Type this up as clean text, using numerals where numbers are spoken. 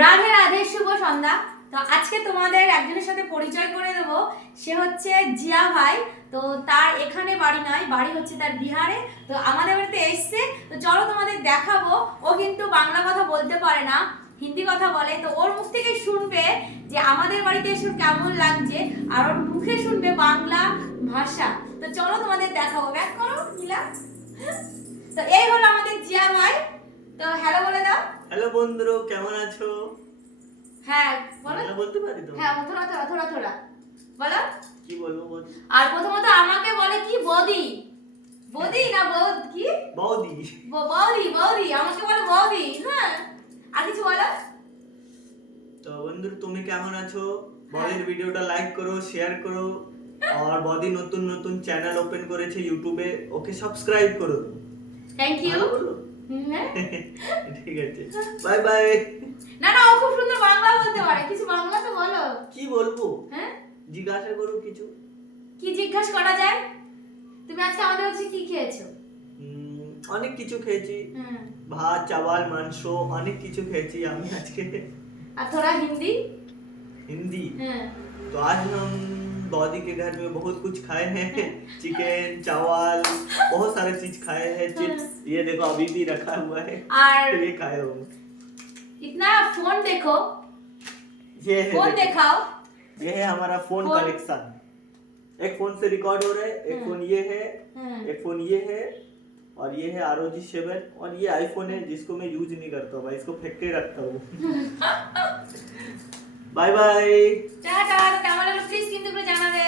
রাধে রাধে, শুভ সন্ধ্যা। তো আজকে তোমাদের একজনের সাথে পরিচয় করে দেবো। সে হচ্ছে জিয়া ভাই। তো তার এখানে বাড়ি নয়, বাড়ি হচ্ছে তার বিহারে। তো আমাদের বাড়িতে এসছে। তো চলো তোমাদের দেখাবো। ও কিন্তু বাংলা কথা বলতে পারে না, হিন্দি কথা বলে। তো ওর মুখ থেকে শুনবে যে আমাদের বাড়িতে এসে কেমন লাগছে, আর ওর মুখে শুনবে বাংলা ভাষা। তো চলো তোমাদের দেখাবো। ব্যাক করো নীলা। তো এই হলো আমাদের জিয়া ভাই। তো হ্যালো বলে দাও। হ্যালো বন্ধুরা, কেমন আছো? হ্যাঁ বলো। বাংলা বলতে পারি তো? হ্যাঁ থোড়া থোড়া থোড়া থোড়া বলো। কি বলবো বল? আর প্রথমত আমাকে বলে কি বৌদি, বৌদি না বৌদ কি বৌদি। বৌদি বৌদি আমাকে বলে বৌদি। হ্যাঁ আর কিছু বলো। তো বন্ধুরা, তুমি কেমন আছো? বৌদির ভিডিওটা লাইক করো, শেয়ার করো। আর বৌদি নতুন নতুন চ্যানেল ওপেন করেছে ইউটিউবে, ওকে সাবস্ক্রাইব করো। Thank you. ভালো বলো? ঠিক আছে, বাই বাই। না না, ও খুব সুন্দর বাংলা বলতে পারে। কিছু বাংলা তো বলো। কি বলবো? হ্যাঁ জিজ্ঞাসা করো কিছু। কি জিজ্ঞাসা করা যায়? তুমি আজকে আমাদের হচ্ছে কি খেয়েছো? অনেক কিছু খেয়েছি, ভাত চাওয়াল মাংস অনেক কিছু খেয়েছি আমি আজকে। আর थोड़ा हिंदी। हिंदी হ্যাঁ तो आज हम बॉडी के घर में बहुत कुछ खाए हैं। चिकन चावल बहुत सारे चीज खाए हैं। चिप्स ये देखो अभी भी रखा हुआ है, और ये खाए हो। इतना फोन देखो, ये है फोन देखो, दिखाओ। ये है हमारा फोन फोन। कलेक्शन। एक फोन से रिकॉर्ड हो रहा है, एक फोन ये है, एक फोन ये है, और ये है ROG 7, और ये आईफोन है जिसको मैं यूज नहीं करता हूँ भाई, इसको फेंक के रखता हूँ। Bye bye. টাটা। কেমন লাগলো প্লিজ কিন্তু জানাবে।